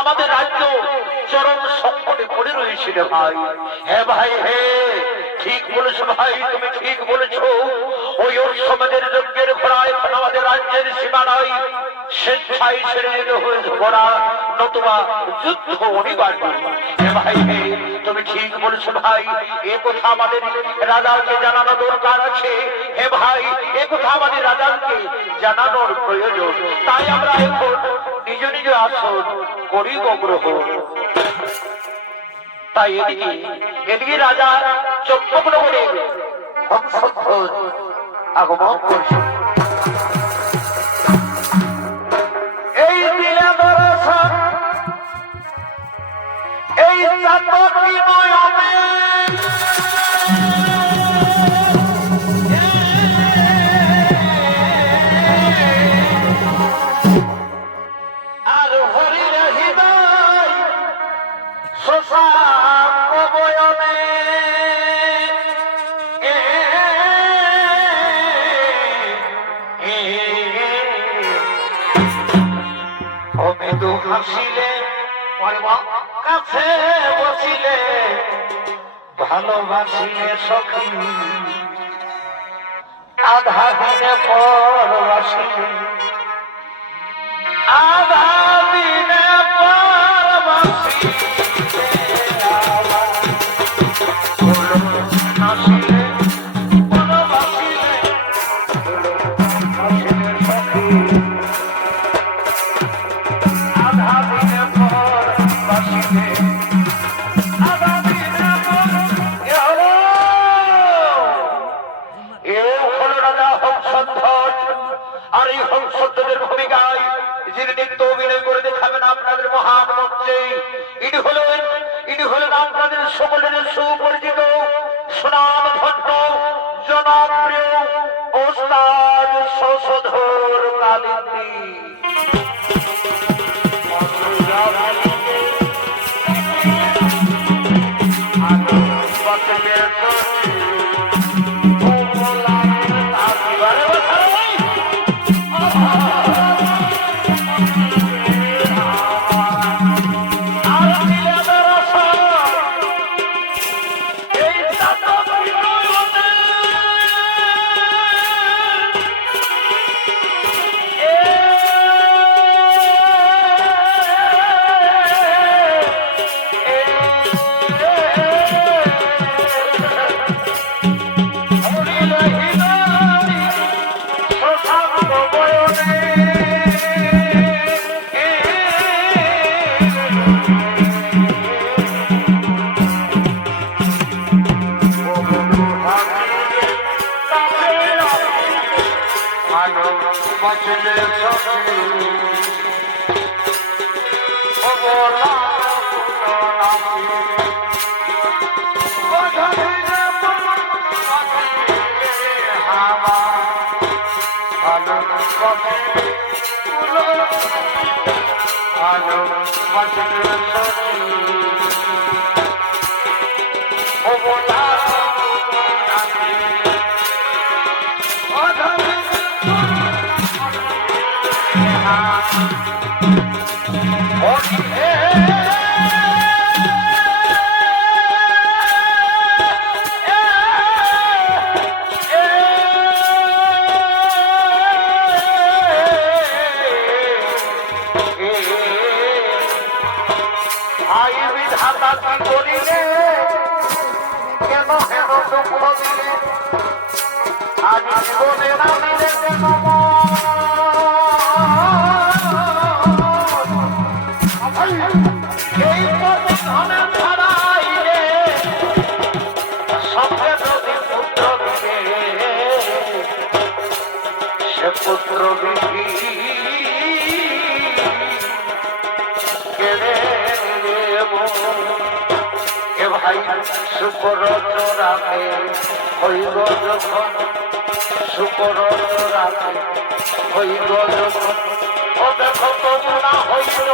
আমাদের রাজ্য চরম সংকটে পড়ে রয়েছে রে ভাই। হ্যাঁ ভাই, হ্যাঁ ঠিক বলেছো ভাই, তুমি ঠিক বলেছো। ওই ওর সমাজের যজ্ঞের ঘোড়া এখন আমাদের রাজ্যের সীমানায় স্বেচ্ছায় ছেড়ে দিতে হয়েছে ঘোড়া, নতুবা যুদ্ধ অনিবার্য। হ্যাঁ ভাই, হ্যাঁ তুমি ঠিক বলেছো ভাই, এ কথা আমাদের রাজাকে জানানো দরকার আছে। হে ভাই, এ কথা আমাদের রাজাকে জানানোর প্রয়োজন। তাই আমরা এখন নিজ নিজ আসন করি গ্রহণ। তাই এদিকে রাজা চম্পকনগরে বংশোদ্ভূত আগমন করছে। এই দিলে দর্শন, এই চাতকী নয়নে আর হরির হৃদয় শশাঙ্ক বয়নে অমৃদু হাসিলে কাছে বসিলে ভালোবাসিলে সখী আধা দিনে পরবাসিলে আধা দিনে পরবাসিলে হাসিলে পরবাসিলে সত্যদের ভূমিকায় যিনি নিত্য অভিনয় করে দেখাবেন আপনাদের মহান মঞ্চে, ইনি হলেন আপনাদের সকলের সুপরিচিত সুনামধন্য জনপ্রিয় ওস্তাদ শশধর কালিন্দী। শুকর রাখে হইব যখন, শুকর রাখে হইব যখন, ও দেখো তোমরা হইল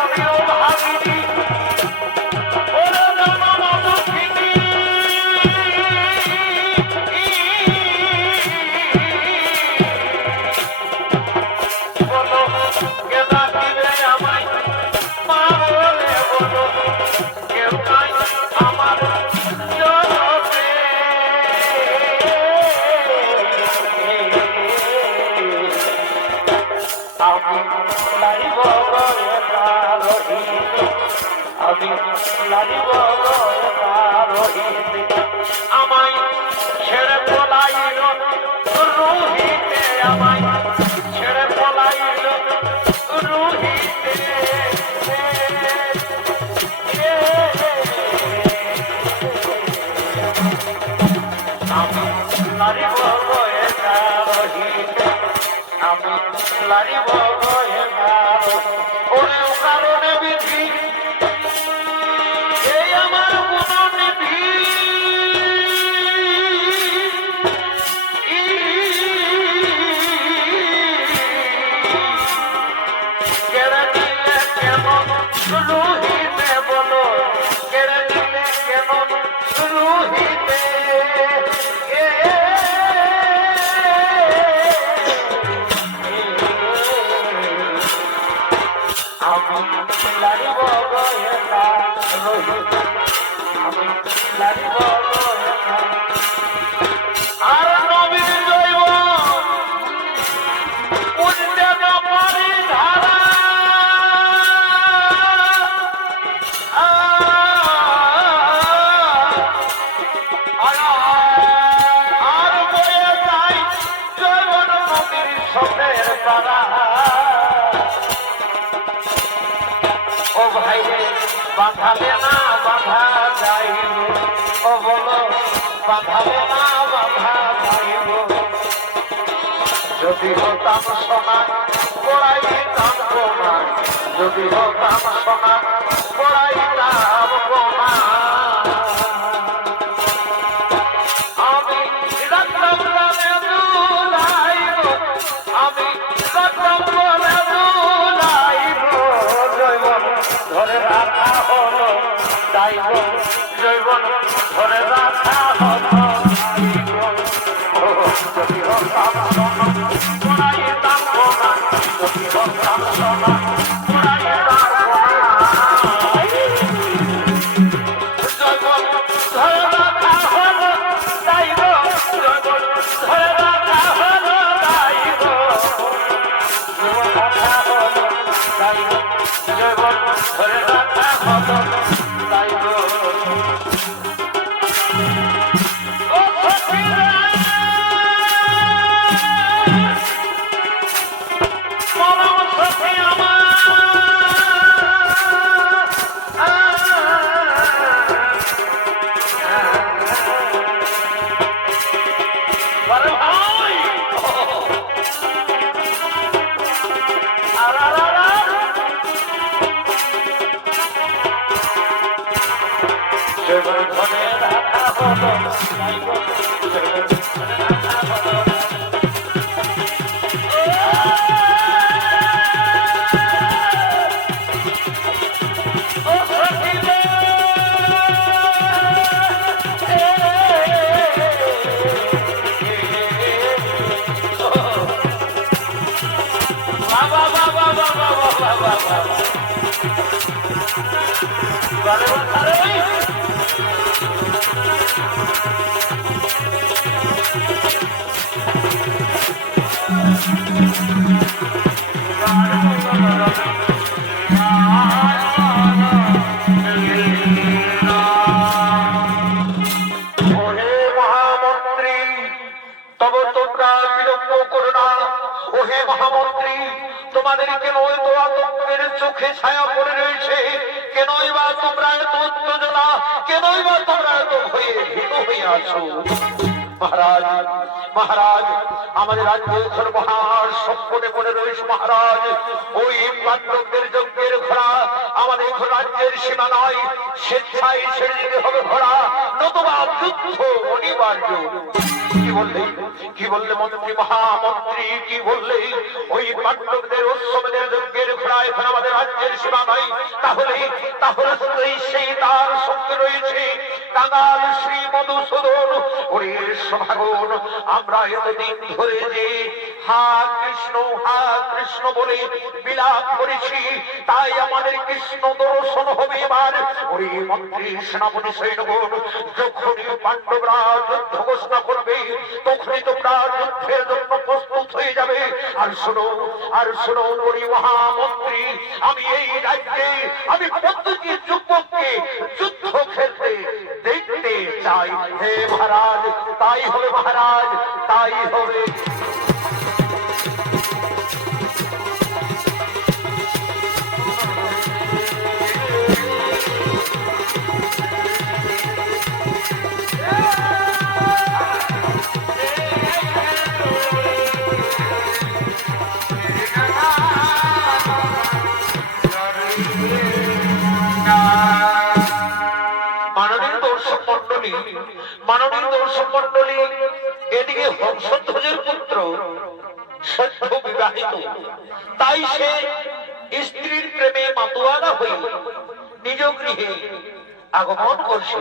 আমিও ভাবিনি আমায় ছেড়ে পলাইল রুহিতে, আমায় ছেড়ে পলাইল রুহিতে, আমি লারিব গয়েটা রহিতে, আমি লারিব গয়েটা ওরে কারণে বিধি এই আমার মনোনিধি কেড়ে দিলে কেমন রুহিতে, বলো কেড়ে দিলে কেমন রুহিতে, বাঁধালে না বাঁধা যাইব যদি হতাম সোনা পড়াইতাম গোনা যদি হতাম সোনা পড়াইতাম গোনা আমি রাখতাম বলে দুলাইব আমি রাখতাম বলে দুলাইব জৈবন ধরে রাখা হলো যাইব জৈবন ধরে রাখা হলো যদি হতাম সোনা পড়াইতাম গোনা যদি হতাম সোনা পড়াইতাম গোনা জৈবন ধরে রাখা হলো যাইব জৈবন ধরে রাখা হলো যাইব জৈবন রাখা হলো যাইব জৈবন ধরে রাখা হলো যাইব তোমাদেরকে নয় তো আতঙ্কের চোখে ছায়া পড়ে রয়েছে কেনই বা তোমরা এত উত্তেজনা কেনই বা তোমরা এত ভয়ে ভীত হয়ে আছো মহারাজ মহারাজ আমাদের রাজ্য এখন মহা সংকটে পড়ে রয়েছে মহারাজ ওই পাণ্ডবদের যজ্ঞের ঘোড়া আমাদের এখন রাজ্যের সীমা নয় স্বেচ্ছায় ছেড়ে দিতে হবে ঘোড়া নতুবা যুদ্ধ অনিবার্য কি বললে মন্ত্রী মহামন্ত্রী কি বললে ওই পাণ্ডবদের উৎসবের যজ্ঞের ঘোড়া এখন আমাদের রাজ্যের সীমা নয় তাহলে তাহলে সেই তার সঙ্গে রয়েছে কাঙাল শ্রী মধুসূদন ওরে সভাগণ আমরা এতদিন ধরে যে হা কৃষ্ণ বলে বিলাপ করেছি তাই আমাদের কৃষ্ণ দর্শন হবে এবার ওরে মন্ত্রী সেনাপতি সৈন্যগণ যখনই পাণ্ডবরা যুদ্ধ ঘোষণা করবে তখনই তোমরা যুদ্ধের জন্য প্রস্তুত হয়ে যাবে আর শোনো ওরে মহামন্ত্রী আমি এই রাজ্যে আমি প্রত্যেকটি যুবককে যুদ্ধ খেলতে দেখতে চাই হে মহারাজ তাই হবে মহারাজ তাই হবে মাননীয় দর্শক মন্ডলী এদিকে হংসধ্বজের পুত্র সদ্য বিবাহিত তাই সে স্ত্রীর প্রেমে মাতোয়ারা হয়ে নিজ গৃহে আগমন করছে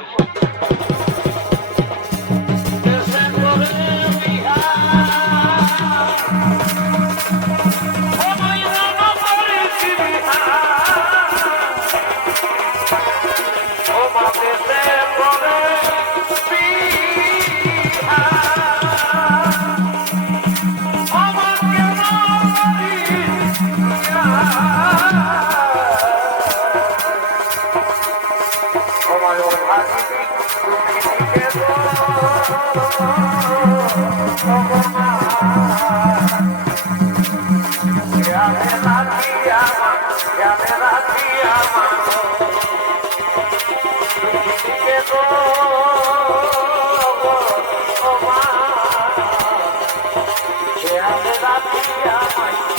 Oh my God,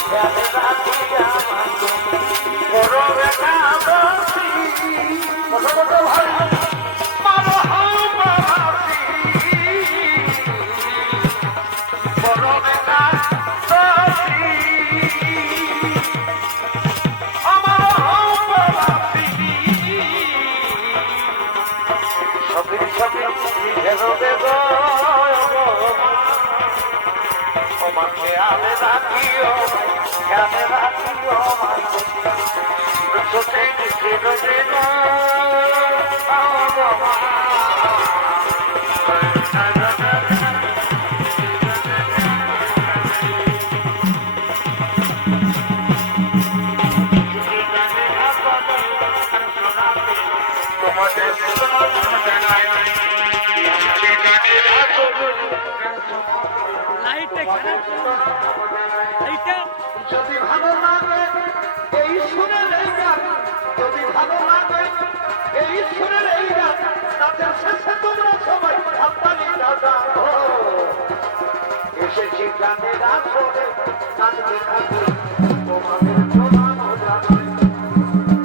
খেয়ালে রাখি আমাকে বড় বেটা বাসি কথা কথা ভাই মারো বাসি বড় বেটা বাসি আমার বাসি সবির সবির ভেবে তোমার খেয়ালে রাখিও খেয়ালে রাখিও যদি ভালো লাগে এই সুরের এই গান যদি ভালো লাগে এই সুরের এই গান তাদের শেষে তোমরা সবাই হাততালি বাজাও এসেছি গানের আসরে নাচতে থাকি তোমাদের শোনানো যাবে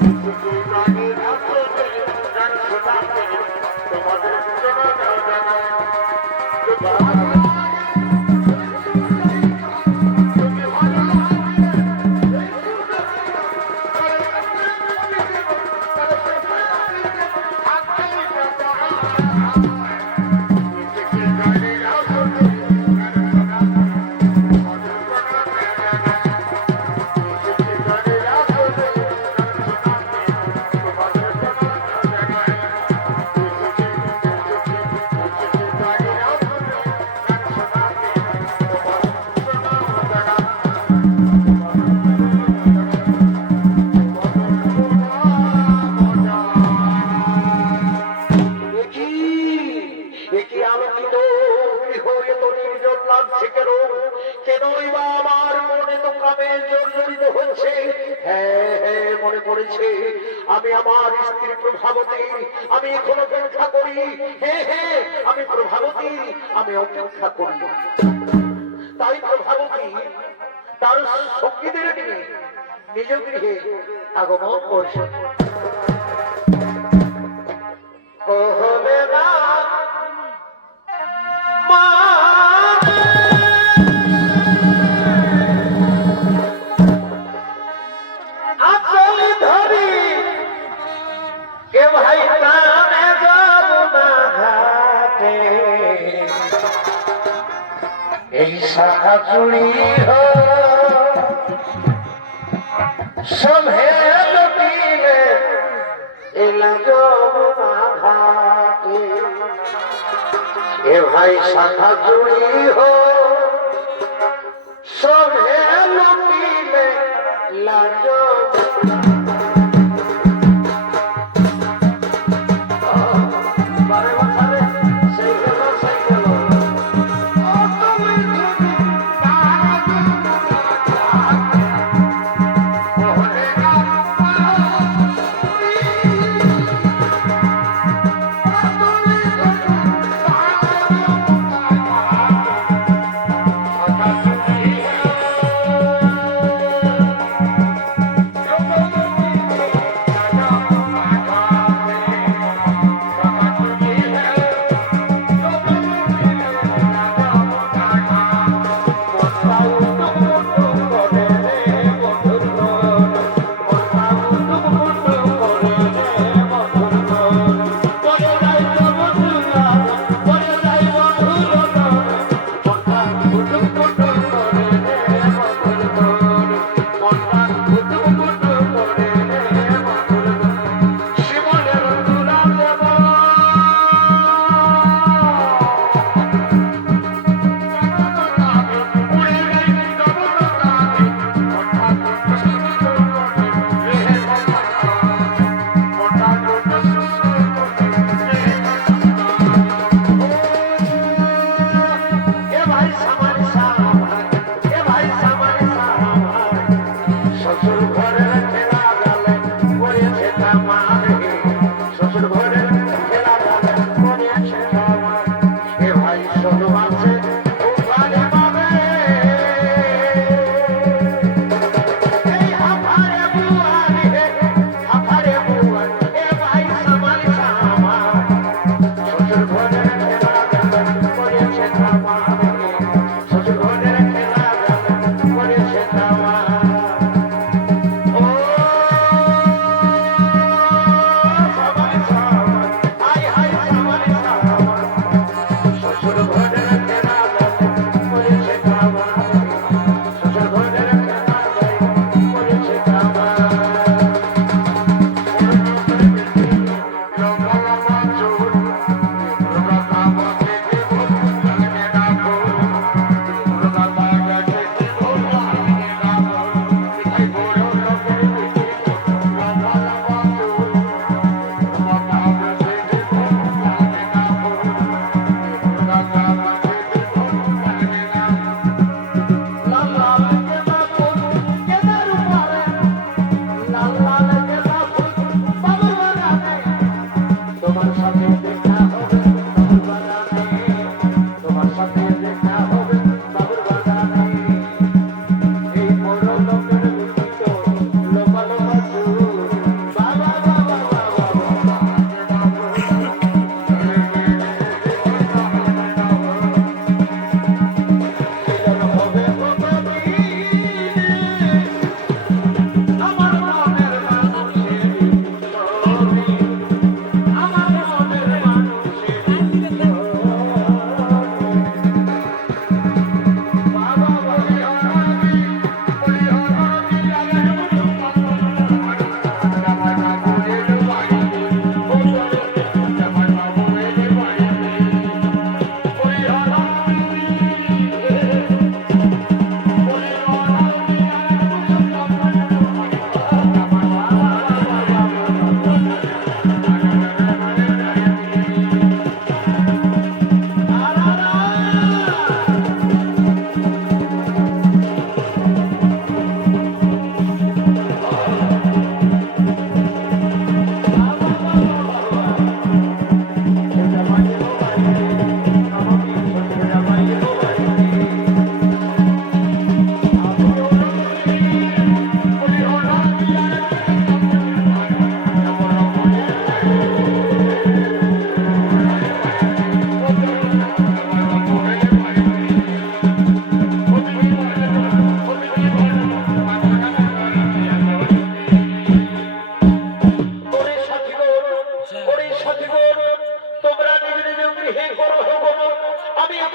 এসেছি গানের আসরে গান শোনাতে তোমাদের শোনানো যাবে আমি আমার স্ত্রী প্রভাবতী আমি এখন অপেক্ষা করি আমি প্রভাবতী আমি অপেক্ষা করি তাই প্রভাবতী তার সঙ্গীদের নিয়ে নিজ গৃহে আগমন করছে এই শাখা চুড়ি সভেদ দিলে এলা ঘাটে এ ভাই শাখা চুড়ি সভেদ দিলে লাজ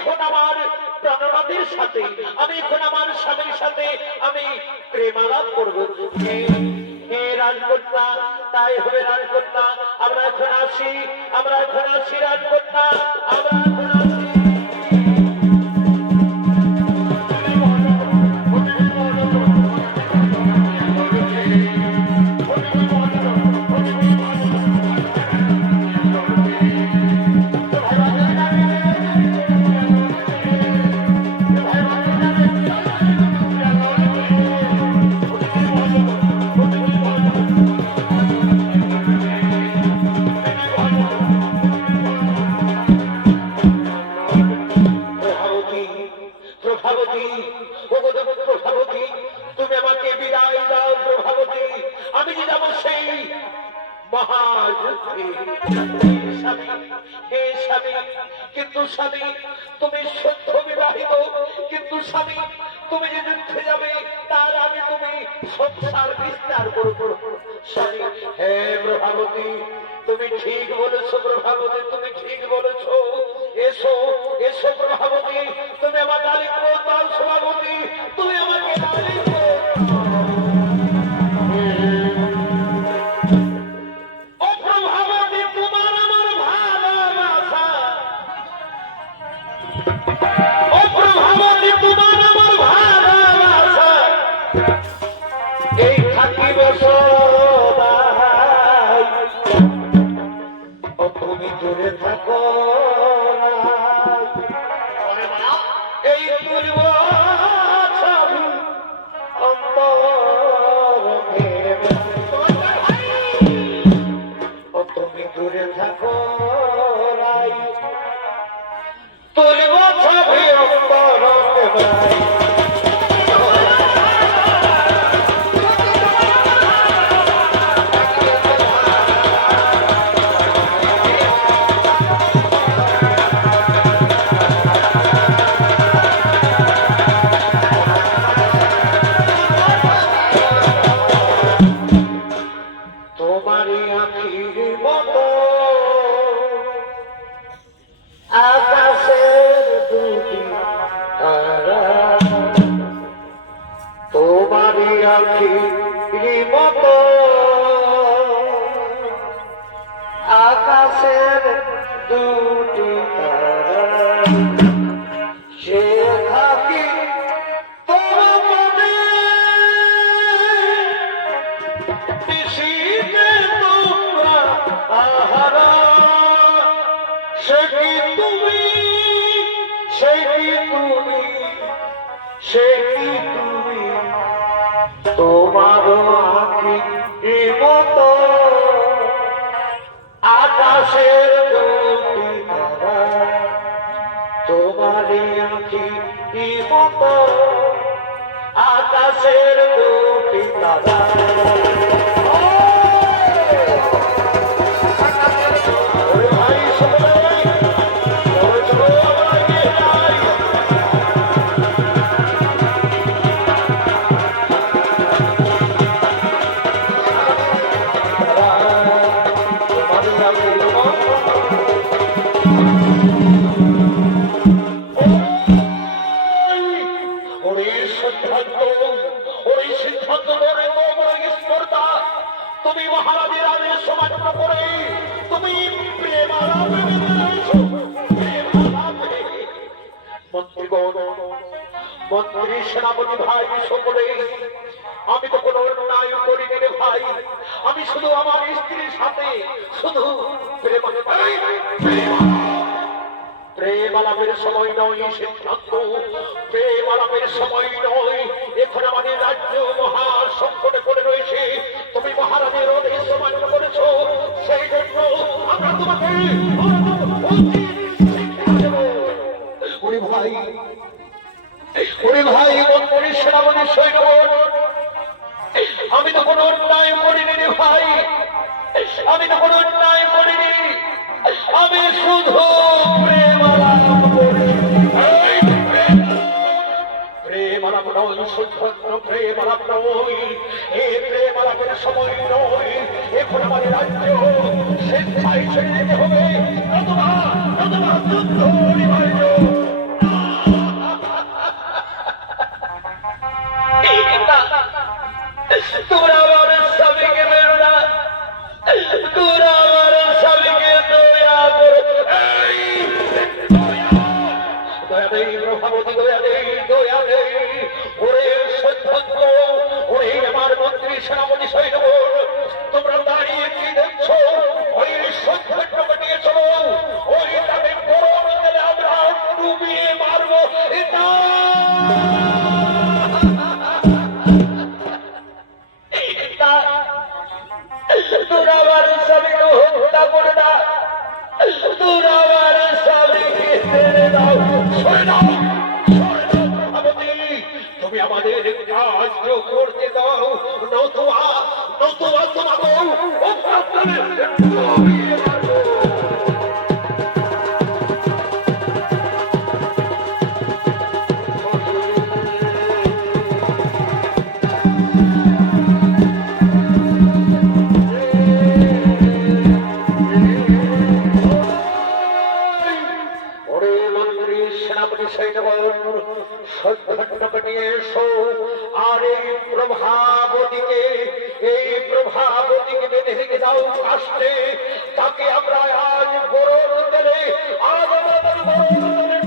এখন আমার প্রাণনাথের সাথে, আমি এখন আমার স্বামীর সাথে আমি প্রেমালাপ করবো। হে রাজকন্যা, তাই হবে রাজকন্যা। আমরা এখন আসি, আমরা এখন আসি রাজকন্যা, আমরা এখন আসি। কিন্তু স্বামী তুমি সত্য বিবাহিত, কিন্তু স্বামী তুমি যে যুদ্ধে যাবে তার আগে তুমি সংসার বিস্তার করবো। স্বামী হে প্রভাবতী, তুমি ঠিক বলেছো প্রভাবতী, তুমি ঠিক বলেছো। এসো এসো প্রভাবতী, তুমি আমার আলিঙ্গন দাও। সভাপতি তুমি আমাকে আলিঙ্গন আকাশের দুটি সে থাকি তোমার মনে পিছিয়ে তোমরা আহারা। সে কি তুমি, সে কি তুমি, সে কি তুমি, তোমার আঁখি মতো আকাশের দুটি তারা, তোমার আঁখি মতো আকাশের দুটি তারা। তুমি মহারাজের আদেশ সমাপ্ত করে তুমি মন্ত্রী সেনাপতি ভাই সকলে, আমি তো কোনো অন্যায় করিনি রে ভাই। আমি শুধু আমার স্ত্রীর সাথে শুধু প্রেম আলাপের সময় নয় সিদ্ধান্ত, প্রেম আলাপের সময় নয়। এখন আমাদের রাজ্য মহা সংকটে পড়ে রয়েছে, তুমি মহারাজের আদেশ সমাপ্ত করেছ, সেই জন্য আমরা তোমাকে ওরে ভাই, ওরে ভাই মন্ত্রী সেনাপতি সৈন্যগণ, আমি তো কোনো অন্যায় করিনি রে ভাই, আমি তো কোনো অন্যায় করিনি। আমি শুধু প্রেম আলাপ করি, প্রেম আলাপ নয়, শুদ্ধ প্রেম আলাপ নয়। এই প্রেম আলাপের সময় নয়, এখন আমাদের রাজ্য স্বেচ্ছায় ছেড়ে যেতে হবে, নতুবা যুদ্ধ অনিবার্য। দয়া নেই। ওরে সৈন্য, ওরে আমার মন্ত্রী সেনাপতি সৈন্যগণ, তোমরা দাঁড়িয়ে কি দেখছো? ওই সৈন্যকে নিয়ে চলো, ওই তাকে গরম তেলে আমরা ডুবিয়ে মারবো। এটা তোরা আমার স্বামীকে হত্যা করে না, তোরা আমার স্বামীকে ছেড়ে দাও। সরে দাও, সরে দাও প্রভাবতী, তুমি আমাদের কাজ করতে দাও, নতুবা নতুবা তোমাকে ডুবিয়ে মারবো। সৈন্যকে নিয়ে এসো, আর এই প্রভাবতীকে বেঁধে রেখে দাও কাষ্টে। তাকে আমরা আজ গরম তেলে, আজ আমাদের গরম তেলে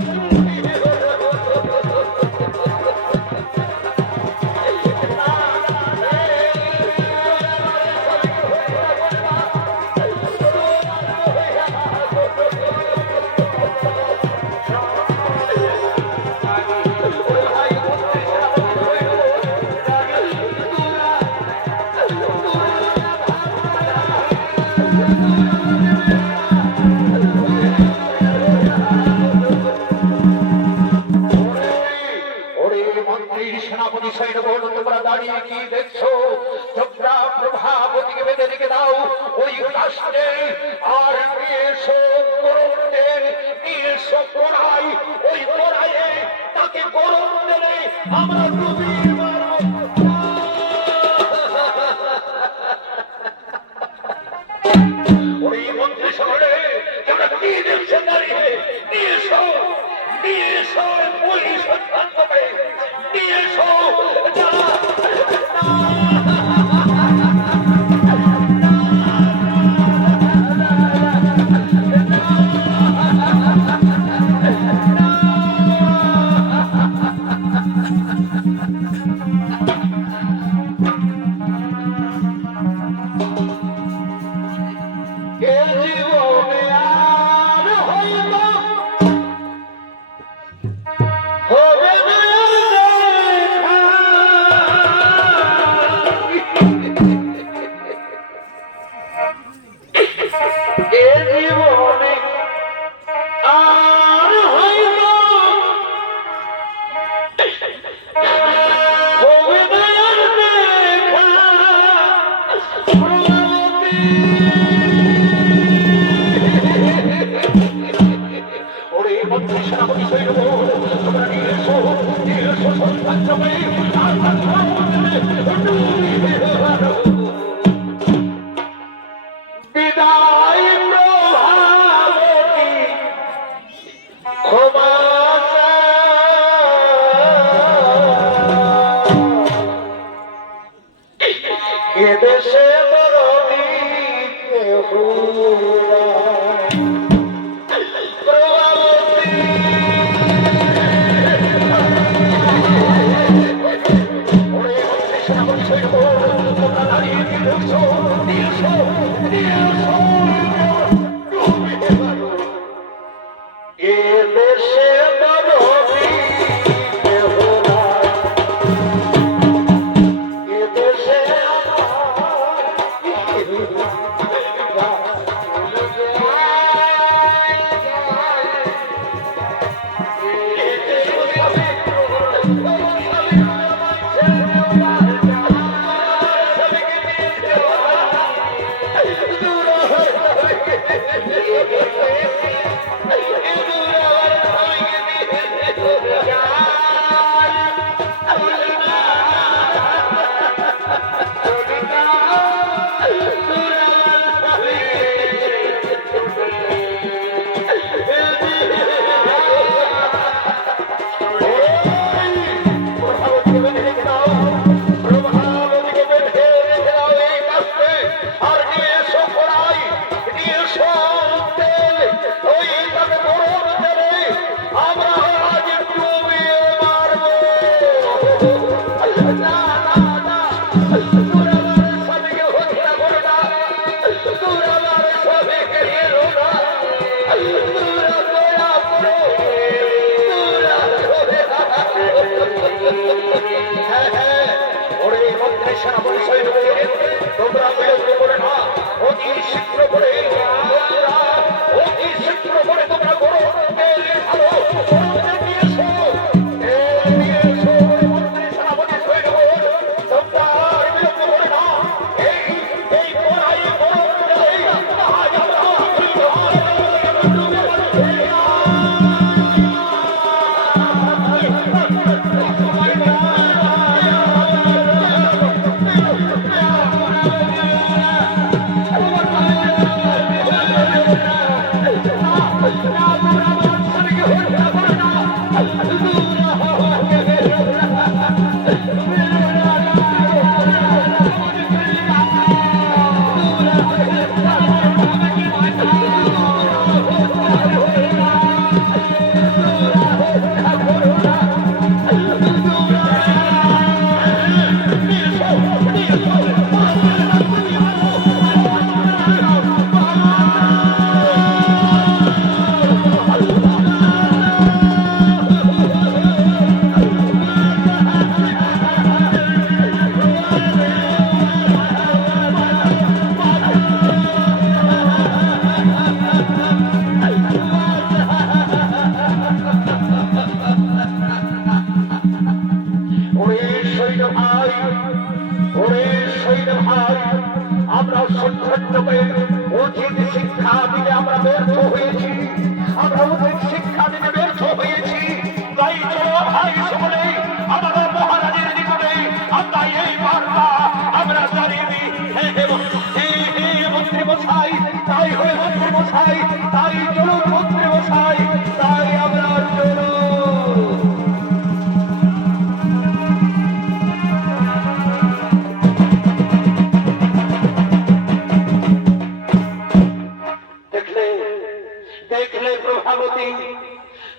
সেনাপতি সৈন্যগণ, তোমরা দাঁড়িয়ে কি দেখছো? তোমরা প্রভাবতীকে বেঁধে রেখে দাও ওই কাষ্টে, আর নিয়ে এসো গরমদের, নিয়ে এসো কড়াই, ওই কড়াইয়ে তাকে গরম দেবে, আমরা ডুবিয়ে মারবো। ওই মন্ত্রী শহরে তোমরা কি দেখছো? দাঁড়িয়ে নিয়ে এসো, নিয়ে এসো পুলিশ সৈন্যকে, নিয়ে এসো।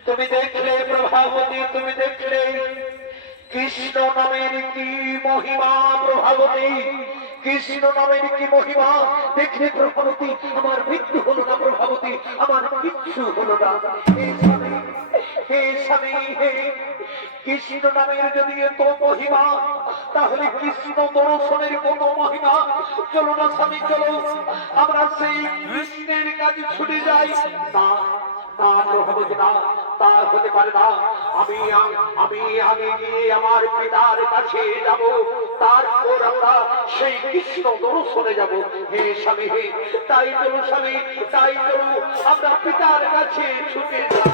তুমি দেখলে প্রভাবতী, তুমি দেখলে কৃষ্ণ নামের কি মহিমা প্রভাবতী, কৃষ্ণ নামের কি মহিমা দেখলে প্রভাবতী আমার মৃত্যু হলো না, প্রভাবতী আমার কিচ্ছু হলো না। হে স্বামী, হে কৃষ্ণ নামের যদি এত মহিমা, তাহলে কৃষ্ণ দর্শনের কত মহিমা। চলো না স্বামী, চলো আমরা সেই কৃষ্ণের কাছে ছুটে যাই। না না প্রভাবতী না, তা হতে পারে না। আমি আগে গিয়ে আমার পিতার কাছে যাব, তারপর আমরা সেই কৃষ্ণ দর্শনে যাব। হে স্বামী, হে তাই চলো স্বামী, তাই চলো আমরা পিতার কাছে ছুটে যাব।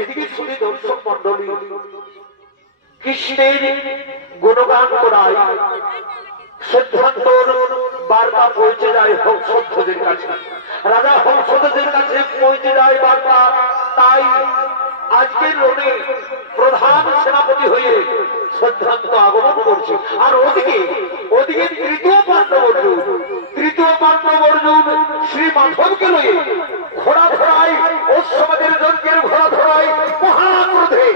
এদিকে শুনে দর্শক মন্ডলী কৃষ্ণের গুণগান করায় সিদ্ধান্তর বার্তা পৌঁছে যায় হংসধ্বজের কাছে, রাজা হংসধ্বজের কাছে পৌঁছে যায় বার্তা। তাই আজকের রণে প্রধান সেনাপতি হয়ে সিদ্ধান্ত আগমন করছে। আর ওদিকে তৃতীয় পাণ্ডব অর্জুন শ্রী মাধবকে লয়ে ঘোড়া ধরায়, অশ্বমেধের যজ্ঞের ঘোড়া ধরায় মহাক্রোধে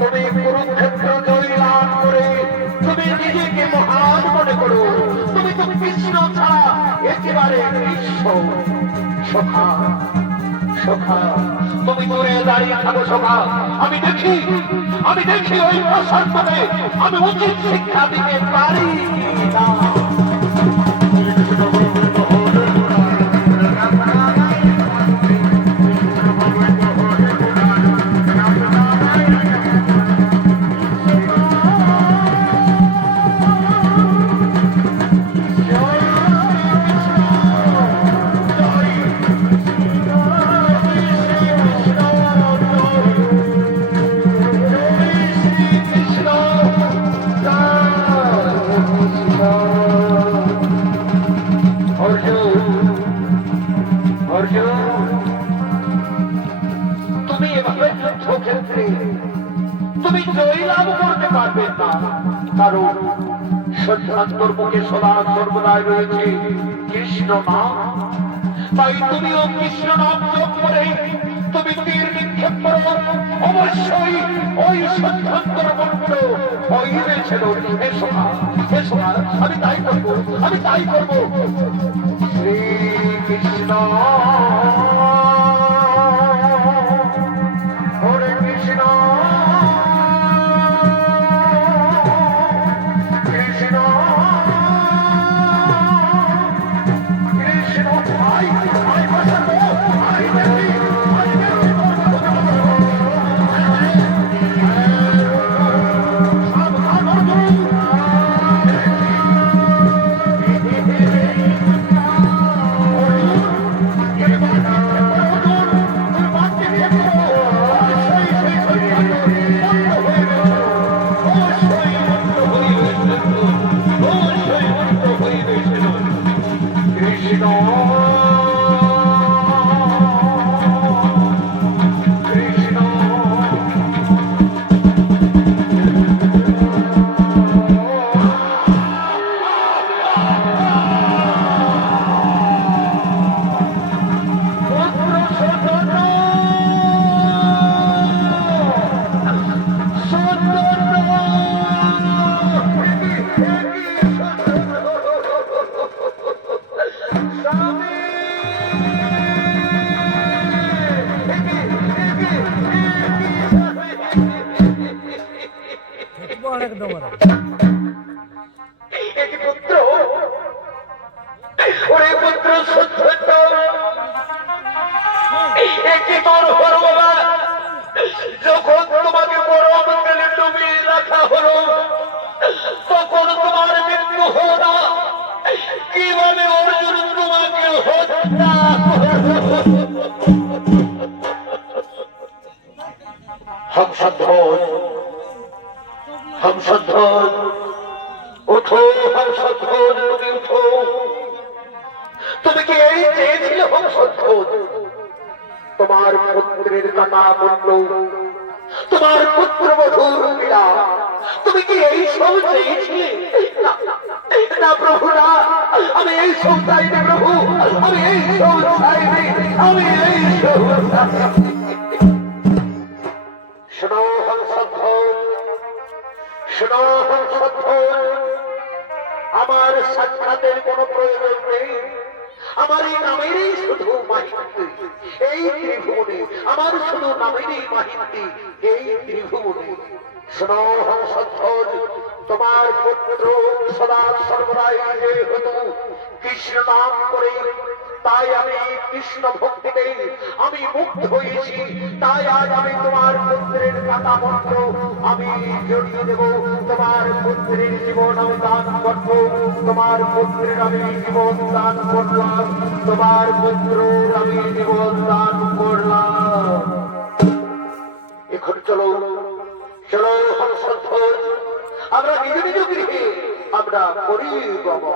তুমি কুরুক্ষেত্র জয়লাভ করে তুমি নিজেকে মহান মনে করো। তুমি তো কৃষ্ণ ছাড়া একেবারে সখা সখা, তুমি দূরে দাঁড়িয়ে থাকো সখা। আমি দেখি ওই প্রশান্তকে আমি উচিত শিক্ষা দিতে পারি না। তুমি জয়লাভ করতে পারবে না, কারণ সিদ্ধান্তর মুখে সদা সর্বদাই রয়েছে কৃষ্ণ নাম। তাই তুমিও কৃষ্ণ নাম জপ করে তুমি তীর নিক্ষেপ করো, অবশ্যই ওই সিদ্ধান্তর মন্ত্র হইবে ছিল। আমি তাই করবো। শ্রীকৃষ্ণ এটি পুত্র, ওরে পুত্র সত্য, এটি তোর হলো বাবা। যখন তোমাকে গরম তেলে ডুবিয়ে রাখা হলো, তখন তোমার মৃত্যু হলো না। কিভাবে অর্জুন তোমাকে হত্যা হংসধ্বজ, হংসধ্বজ ওঠো, হংসধ্বজ তুমি উঠো। তুমি কি এই চেয়েছিলে হংসধ্বজ? তোমার পুত্রের কাটা মূল্য, তোমার পুত্র বধূর পীড়া, তুমি কি এই সব চেয়েছিলে? না প্রভু না, আমি এই সব চাইনি প্রভু, আমি এই সব চাইনি, আমি এই সব চাইনি। শোনো হংসধ্বজ, শোনো হংসধ্বজ, আমার সাক্ষাতের কোনো প্রয়োজন নেই। আমার এই নামেরই শুধু মাহিন্তি এই ত্রিভুবনে, আমার শুধু নামেরই মাহিন্তি এই ত্রিভুবনে। শোনো হংসধ্বজ, তোমার পুত্র সদা সর্বদাই যেহেতু কৃষ্ণ নাম করে, তাই আমি কৃষ্ণ ভক্তিতে আমি মুগ্ধ হয়েছি। তাই আজ আমি তোমার পুত্রের কাটা মন্ত্র আমি জড়িয়ে দেব। তোমার পুত্রের জীবন আমি দান করব, তোমার পুত্রের আমি জীবন দান করলাম, তোমার পুত্রের আমি জীবন দান করলাম। এখন চলো, চলো হংসধ্বজ, আমরা নিজ নিজ গৃহে আমরা করি বাবা।